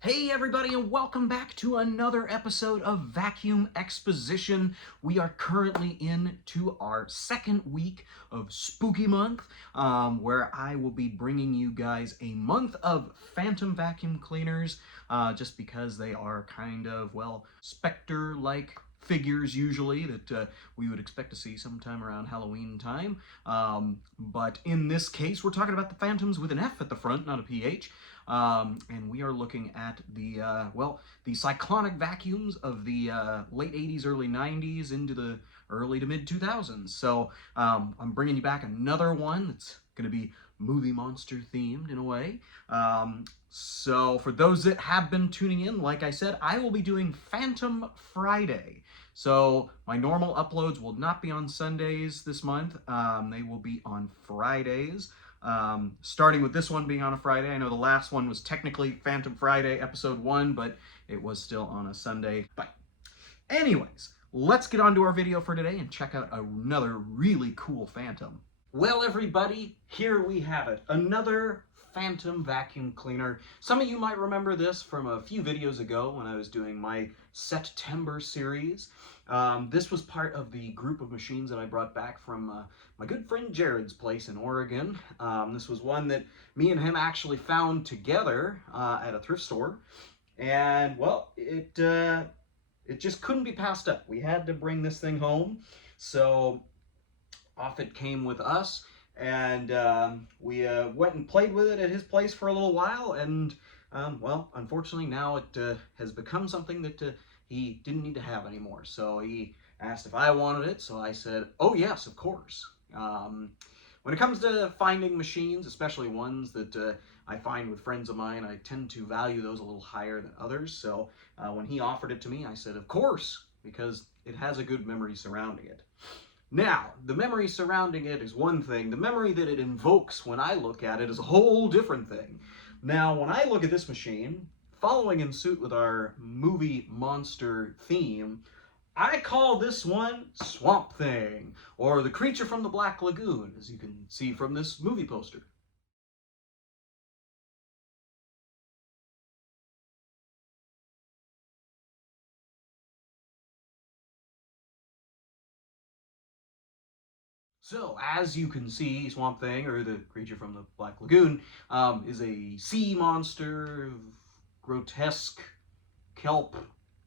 Hey everybody, and welcome back to another episode of Vacuum Exposition. We are currently into our second week of Spooky Month, where I will be bringing you guys a month of Fantom vacuum cleaners, just because they are kind of, well, specter-like figures usually that we would expect to see sometime around Halloween time. But in this case, we're talking about the Fantoms with an F at the front, not a PH. And we are looking at the cyclonic vacuums of the late 80s, early 90s into the early to mid 2000s. So I'm bringing you back another one that's going to be movie monster themed in a way. So for those that have been tuning in, like I said, I will be doing Fantom Friday. So my normal uploads will not be on Sundays this month. They will be on Fridays. Starting with this one being on a Friday. I know the last one was technically Fantom Friday, episode 1, but it was still on a Sunday. But anyways, let's get on to our video for today and check out another really cool Fantom. Well, everybody, here we have it. Another Fantom vacuum cleaner. Some of you might remember this from a few videos ago when I was doing my September series. This was part of the group of machines that I brought back from my good friend Jared's place in Oregon. This was one that me and him actually found together at a thrift store. And, well, it just couldn't be passed up. We had to bring this thing home. So off it came with us, and we went and played with it at his place for a little while, and well, unfortunately now it has become something that he didn't need to have anymore. So he asked if I wanted it, so I said, oh yes, of course. When it comes to finding machines, especially ones that I find with friends of mine, I tend to value those a little higher than others. So when he offered it to me, I said, of course, because it has a good memory surrounding it. Now, the memory surrounding it is one thing. The memory that it invokes when I look at it is a whole different thing. Now, when I look at this machine, following in suit with our movie monster theme, I call this one Swamp Thing, or the creature from the Black Lagoon, as you can see from this movie poster. So, as you can see, Swamp Thing, or the creature from the Black Lagoon, is a sea monster, grotesque kelp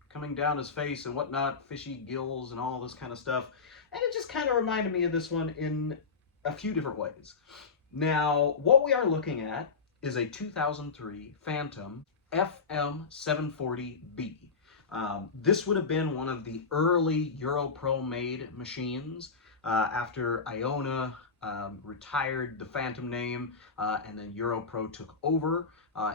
coming down his face and whatnot, fishy gills and all this kind of stuff. And it just kind of reminded me of this one in a few different ways. Now, what we are looking at is a 2003 Fantom FM740B. This would have been one of the early Europro made machines after Iona retired the Fantom name, and then Europro took over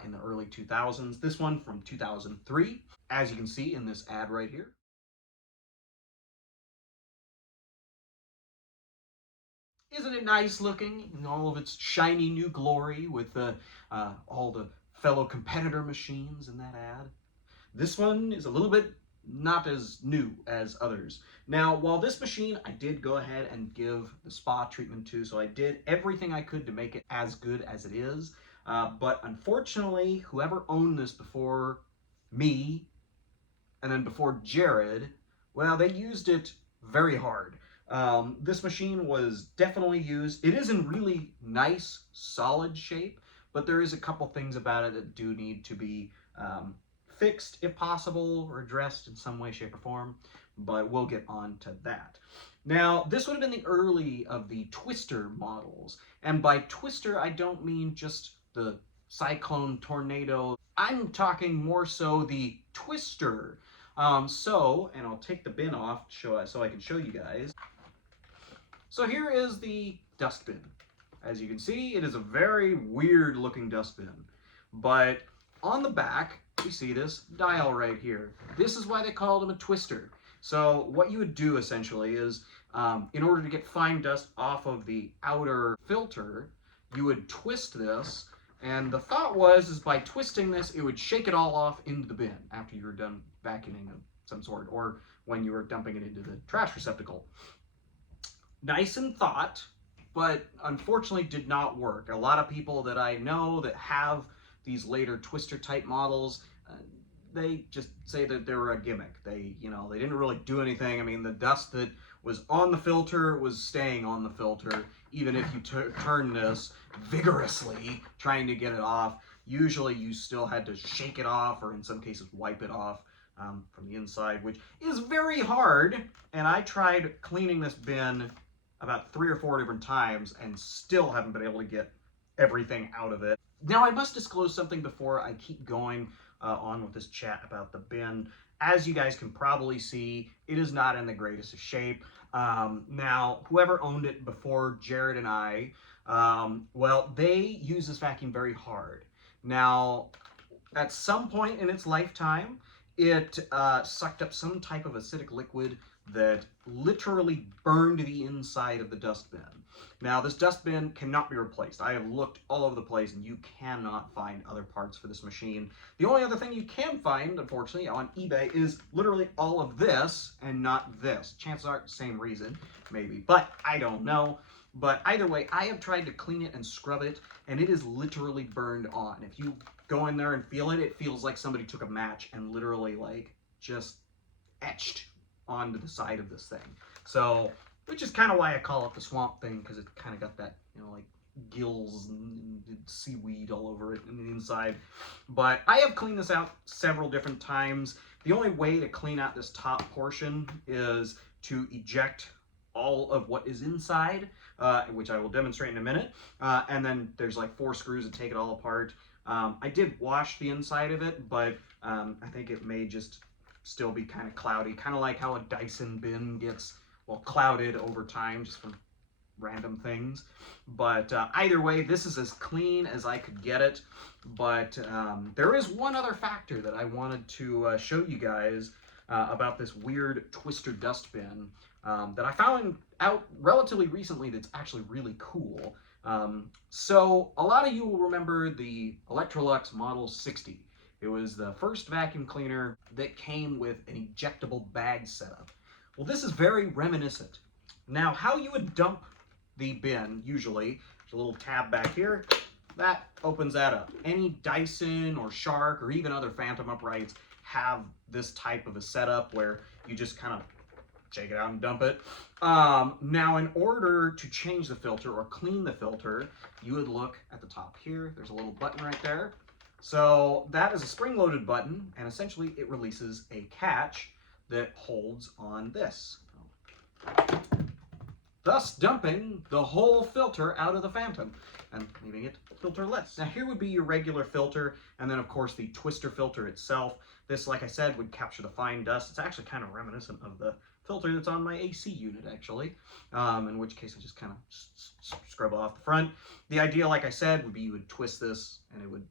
in the early 2000s. This one from 2003, as you can see in this ad right here. Isn't it nice looking in all of its shiny new glory with all the fellow competitor machines in that ad? This one is a little bit not as new as others. Now, while this machine I did go ahead and give the spa treatment to, so I did everything I could to make it as good as it is, but unfortunately, whoever owned this before me and then before Jared, well, they used it very hard. This machine was definitely used. It is in really nice, solid shape, but there is a couple things about it that do need to be fixed if possible or addressed in some way, shape, or form, but we'll get on to that. Now, this would have been the early of the Twister models, and by Twister, I don't mean just the Cyclone Tornado. I'm talking more so the Twister. And I'll take the bin off so I can show you guys. So here is the dustbin. As you can see, it is a very weird looking dustbin, but on the back, we see this dial right here. This is why they called him a twister. So what you would do essentially is, in order to get fine dust off of the outer filter, you would twist this, and the thought is by twisting this, it would shake it all off into the bin after you were done vacuuming of some sort, or when you were dumping it into the trash receptacle. Nice in thought, but unfortunately did not work. A lot of people that I know that have these later Twister type models, they just say that they were a gimmick. They, they didn't really do anything. I mean, the dust that was on the filter was staying on the filter, even if you turn this vigorously trying to get it off. Usually you still had to shake it off, or in some cases wipe it off from the inside, which is very hard. And I tried cleaning this bin about 3 or 4 different times and still haven't been able to get everything out of it. Now, I must disclose something before I keep going on with this chat about the bin. As you guys can probably see, it is not in the greatest of shape. Now, whoever owned it before Jared and I, well, they use this vacuum very hard. Now, at some point in its lifetime, it sucked up some type of acidic liquid that literally burned the inside of the dustbin. Now, this dustbin cannot be replaced. I have looked all over the place, and you cannot find other parts for this machine. The only other thing you can find, unfortunately, on eBay is literally all of this and not this. Chances are, same reason, maybe, but I don't know. But either way, I have tried to clean it and scrub it, and it is literally burned on. If you go in there and feel it, it feels like somebody took a match and literally, like, just etched onto the side of this thing. So, which is kind of why I call it the swamp thing, because it kind of got that, like gills and seaweed all over it in the inside. But I have cleaned this out several different times. The only way to clean out this top portion is to eject all of what is inside, which I will demonstrate in a minute. And then there's like 4 screws that take it all apart. I did wash the inside of it, but I think it may just still be kind of cloudy, kind of like how a Dyson bin gets, well, clouded over time just from random things. But either way, this is as clean as I could get it. But there is one other factor that I wanted to show you guys about this weird twister dustbin that I found out relatively recently that's actually really cool. So a lot of you will remember the Electrolux Model 60. It was the first vacuum cleaner that came with an ejectable bag setup. Well, this is very reminiscent. Now, how you would dump the bin, usually, there's a little tab back here, that opens that up. Any Dyson or Shark or even other Fantom uprights have this type of a setup where you just kind of shake it out and dump it. Now, in order to change the filter or clean the filter, you would look at the top here. There's a little button right there. So that is a spring-loaded button, and essentially it releases a catch that holds on this, thus dumping the whole filter out of the Fantom and leaving it filterless. Now, here would be your regular filter, and then of course the twister filter itself. This, like I said, would capture the fine dust. It's actually kind of reminiscent of the filter that's on my AC unit, actually, in which case I just kind of scrub off the front. The idea, like I said, would be you would twist this and it would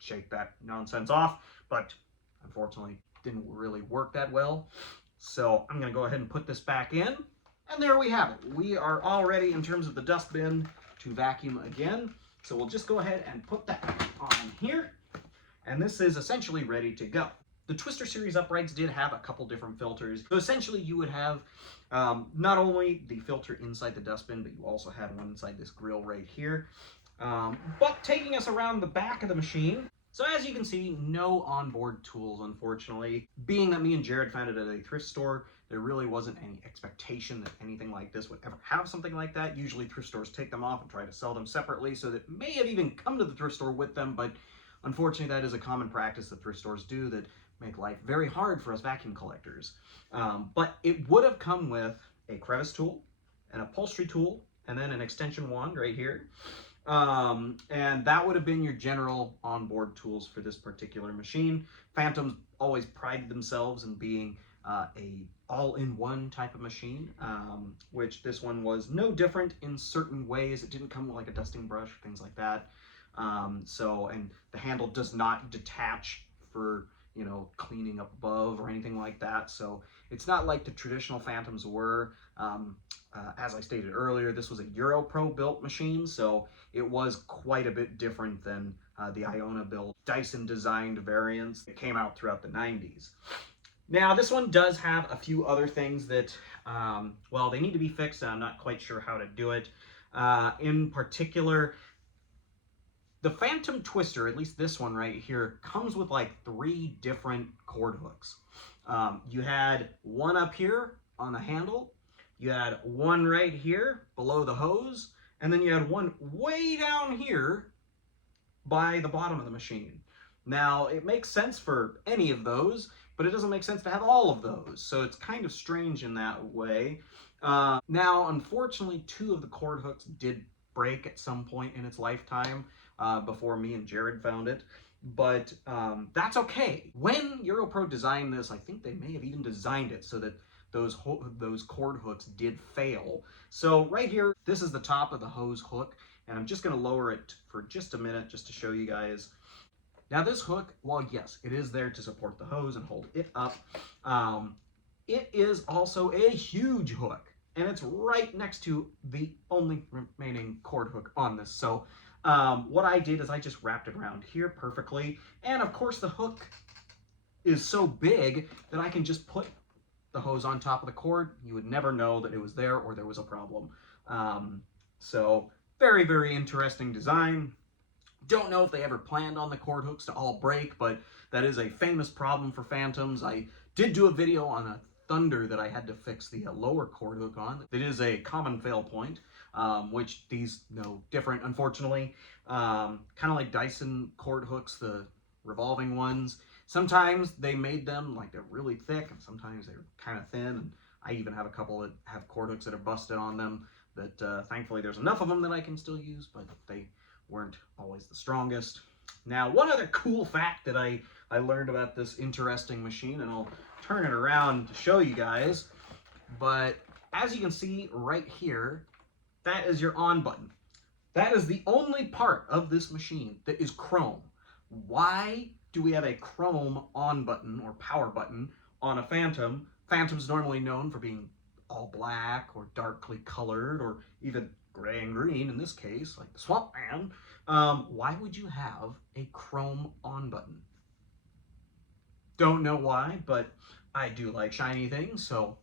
shake that nonsense off, but unfortunately didn't really work that well. So I'm going to go ahead and put this back in, and there we have it. We are all ready in terms of the dustbin to vacuum again. So we'll just go ahead and put that on here, and this is essentially ready to go. The Twister series uprights did have a couple different filters. So essentially you would have not only the filter inside the dustbin, but you also had one inside this grill right here. But taking us around the back of the machine, so as you can see, no onboard tools, unfortunately. Being that me and Jared found it at a thrift store, there really wasn't any expectation that anything like this would ever have something like that. Usually thrift stores take them off and try to sell them separately, so that may have even come to the thrift store with them, but unfortunately that is a common practice that thrift stores do that make life very hard for us vacuum collectors. But it would have come with a crevice tool, an upholstery tool, and then an extension wand right here. And that would have been your general onboard tools for this particular machine. Fantoms always prided themselves in being a all-in-one type of machine, which this one was no different in certain ways. It didn't come with like a dusting brush, things like that. And the handle does not detach for, cleaning up above or anything like that. So it's not like the traditional Fantoms were. As I stated earlier, this was a Europro built machine, so it was quite a bit different than the Iona built Dyson designed variants that came out throughout the 90s. Now, this one does have a few other things that, well, they need to be fixed, and I'm not quite sure how to do it. In particular, The Fantom twister, at least this one right here, comes with like 3 different cord hooks. You had one up here on the handle, you had one right here below the hose, and then you had one way down here by the bottom of the machine. Now, it makes sense for any of those, but it doesn't make sense to have all of those. So it's kind of strange in that way. Now, unfortunately, 2 of the cord hooks did break at some point in its lifetime before me and Jared found it. But that's okay. When Europro designed this, I think they may have even designed it so that those cord hooks did fail. So right here, this is the top of the hose hook, and I'm just going to lower it for just a minute just to show you guys. Now this hook, while yes, it is there to support the hose and hold it up, it is also a huge hook, and it's right next to the only remaining cord hook on this. So what I did is I just wrapped it around here perfectly, and of course the hook is so big that I can just put the hose on top of the cord. You would never know that it was there or there was a problem. So very, very interesting design. Don't know if they ever planned on the cord hooks to all break, but that is a famous problem for Fantoms. I did do a video on a Thunder that I had to fix the lower cord hook on. It is a common fail point, which these no different, unfortunately. Kind of like Dyson cord hooks, the revolving ones. Sometimes they made them like they're really thick, and sometimes they're kind of thin. And I even have a couple that have cord hooks that are busted on them. That thankfully there's enough of them that I can still use, but they weren't always the strongest. Now, one other cool fact that I learned about this interesting machine, and I'll turn it around to show you guys, but as you can see right here, that is your on button. That is the only part of this machine that is chrome. Why do we have a chrome on button or power button on a Fantom? Fantom's normally known for being all black or darkly colored or even gray and green in this case, like the Swamp Man. Why would you have a chrome on button? Don't know why, but I do like shiny things, so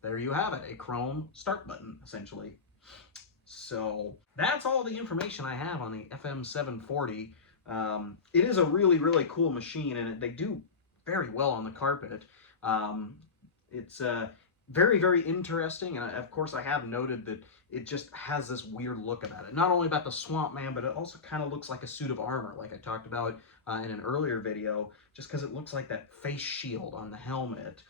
there you have it, a chrome start button, essentially. So that's all the information I have on the FM740. It is a really, really cool machine, and they do very well on the carpet. It's very, very interesting, and of course I have noted that it just has this weird look about it. Not only about the Swamp Man, but it also kind of looks like a suit of armor, like I talked about in an earlier video, just because it looks like that face shield on the helmet.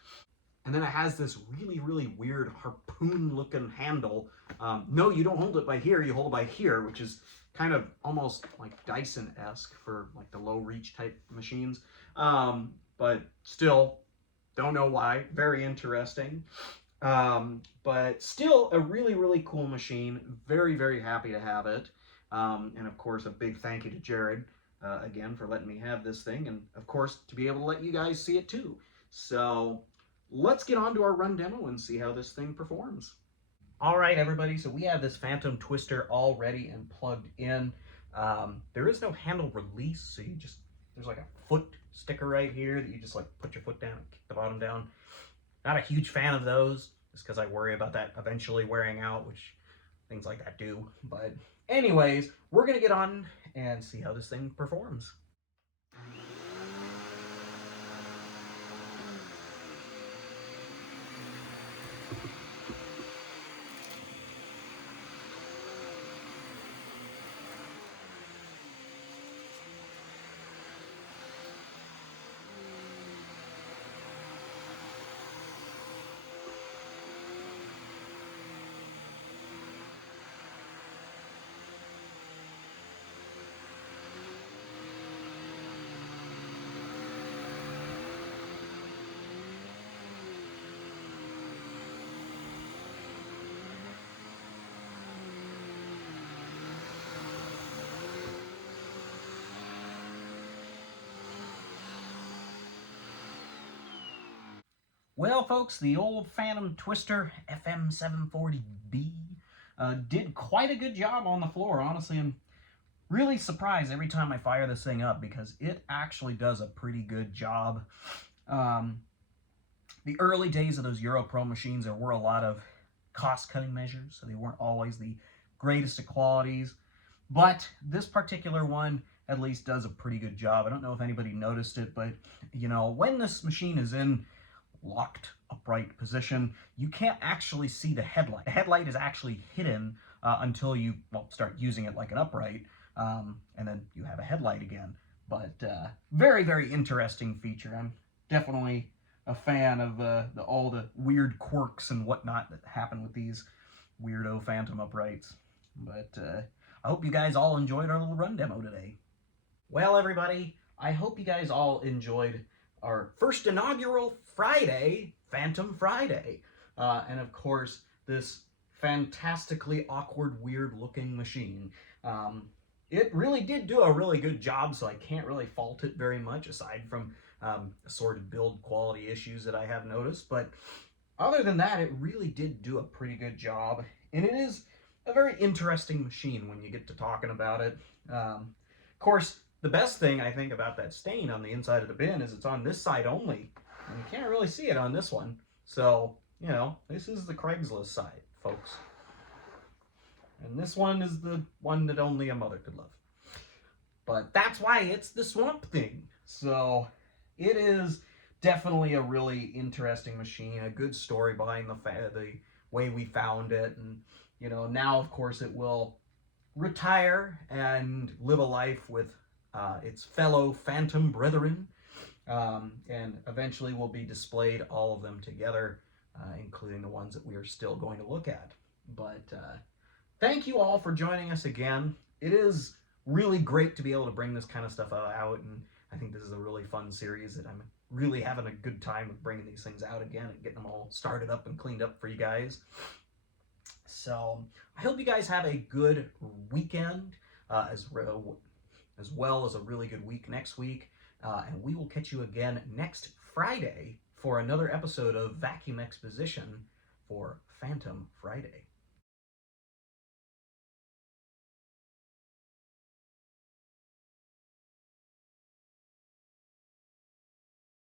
And then it has this really, really weird harpoon-looking handle. No, you don't hold it by here, you hold it by here, which is kind of almost like Dyson-esque for like the low-reach type machines. But still, don't know why. Very interesting. But still a really, really cool machine. Very, very happy to have it. And of course, a big thank you to Jared again for letting me have this thing. And of course, to be able to let you guys see it too. So let's get on to our run demo and see how this thing performs. All right, everybody. So we have this Fantom twister all ready and plugged in. There is no handle release, so you just, there's like a foot sticker right here that you just like put your foot down and kick the bottom down. Not a huge fan of those, just because I worry about that eventually wearing out, which things like that do. But anyways, we're going to get on and see how this thing performs. Well, folks, the old Fantom Twister FM740B did quite a good job on the floor. Honestly, I'm really surprised every time I fire this thing up because it actually does a pretty good job. The early days of those Europro machines, there were a lot of cost-cutting measures, so they weren't always the greatest of qualities. But this particular one at least does a pretty good job. I don't know if anybody noticed it, but you know, when this machine is in locked upright position, you can't actually see the headlight. The headlight is actually hidden until you start using it like an upright, and then you have a headlight again. But very, very interesting feature. I'm definitely a fan of all the weird quirks and whatnot that happen with these weirdo Fantom uprights. But I hope you guys all enjoyed our little run demo today. Well, everybody, I hope you guys all enjoyed our first inaugural Friday, Fantom Friday. And of course, this fantastically awkward, weird-looking machine. It really did do a really good job, so I can't really fault it very much, aside from assorted build quality issues that I have noticed. But other than that, it really did do a pretty good job. And it is a very interesting machine when you get to talking about it. Of course, the best thing I think about that stain on the inside of the bin is it's on this side only, and you can't really see it on this one. So, you know, this is the Craigslist side, folks. And this one is the one that only a mother could love. But that's why it's the Swamp Thing. So, it is definitely a really interesting machine, a good story behind the way we found it. And, you know, now, of course, it will retire and live a life with its fellow Fantom brethren, and eventually will be displayed, all of them together, including the ones that we are still going to look at. But thank you all for joining us again. It is really great to be able to bring this kind of stuff out, and I think this is a really fun series that I'm really having a good time with bringing these things out again and getting them all started up and cleaned up for you guys. So I hope you guys have a good weekend, as well as a really good week next week. And we will catch you again next Friday for another episode of Vacuum Exposition for Fantom Friday.